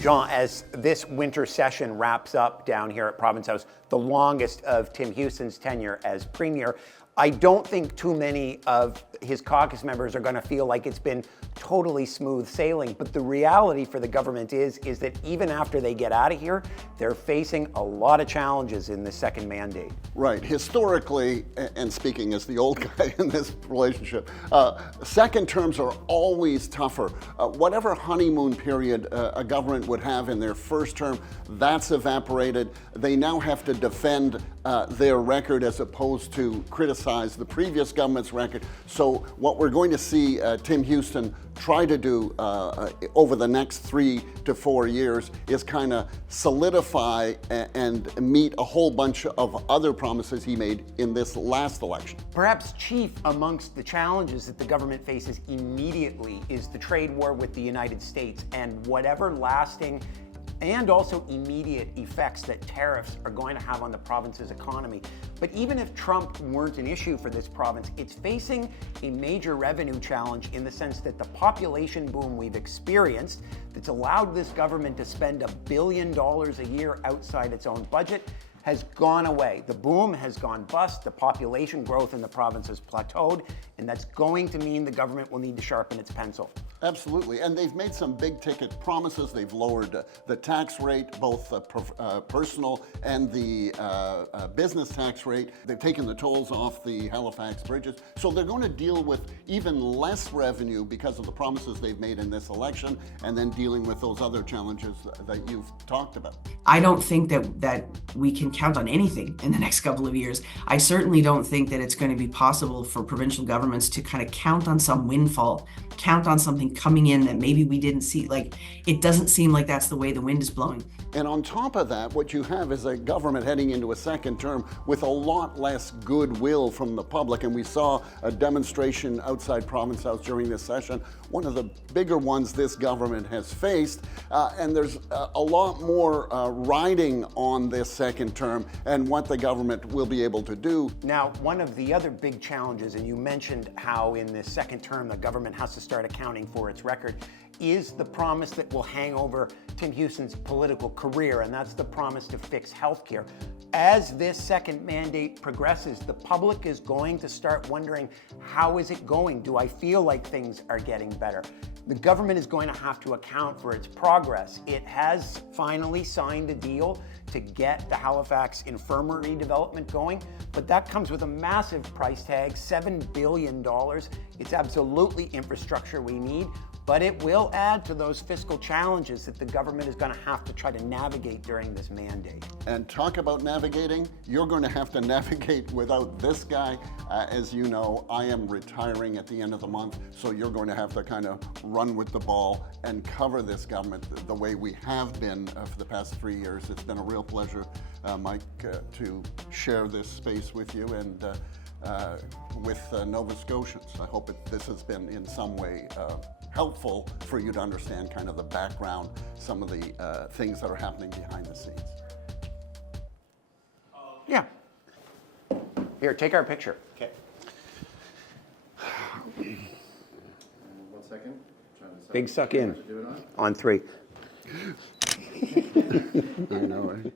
Jean, as this winter session wraps up down here at Province House, the longest of Tim Houston's tenure as Premier, I don't think too many of his caucus members are going to feel like it's been totally smooth sailing. But the reality for the government is that even after they get out of here, they're facing a lot of challenges in the second mandate. Right. Historically, and speaking as the old guy in this relationship, second terms are always tougher. Whatever honeymoon period a government would have in their first term, that's evaporated. They now have to defend their record as opposed to criticize the previous government's record. So what we're going to see Tim Houston try to do over the next 3 to 4 years is kind of solidify and meet a whole bunch of other promises he made in this last election. Perhaps chief amongst the challenges that the government faces immediately is the trade war with the United States and whatever lasting and also immediate effects that tariffs are going to have on the province's economy. But even if Trump weren't an issue for this province, it's facing a major revenue challenge in the sense that the population boom we've experienced that's allowed this government to spend $1 billion a year outside its own budget has gone away. The boom has gone bust, the population growth in the province has plateaued, and that's going to mean the government will need to sharpen its pencil. Absolutely, and they've made some big ticket promises. They've lowered the tax rate, both personal and the business tax rate. They've taken the tolls off the Halifax bridges. So they're going to deal with even less revenue because of the promises they've made in this election, and then dealing with those other challenges that you've talked about. I don't think that we can count on anything in the next couple of years. I certainly don't think that it's going to be possible for provincial governments to kind of count on some windfall, count on something coming in that maybe we didn't see. Like, it doesn't seem like that's the way the wind is blowing. And on top of that, what you have is a government heading into a second term with a lot less goodwill from the public. And we saw a demonstration outside Province House during this session, one of the bigger ones this government has faced. And there's a lot more riding on this second term and what the government will be able to do. Now, one of the other big challenges, and you mentioned how in this second term the government has to start accounting for its record, is the promise that will hang over Tim Houston's political career, and that's the promise to fix healthcare. As this second mandate progresses, the public is going to start wondering, how is it going? Do I feel like things are getting better? The government is going to have to account for its progress. It has finally signed a deal to get the Halifax infirmary development going, but that comes with a massive price tag, $7 billion. It's absolutely infrastructure we need, but it will add to those fiscal challenges that the government is going to have to try to navigate during this mandate. And talk about navigating, you're going to have to navigate without this guy. As you know, I am retiring at the end of the month, so you're going to have to kind of run with the ball and cover this government the way we have been for the past 3 years. It's been a real pleasure, Mike, to share this space with you and with Nova Scotians. I hope this has been in some way helpful for you to understand kind of the background, some of the things that are happening behind the scenes. Yeah. Here, take our picture. Okay. 1 second. Big suck in. On 3. I know, right?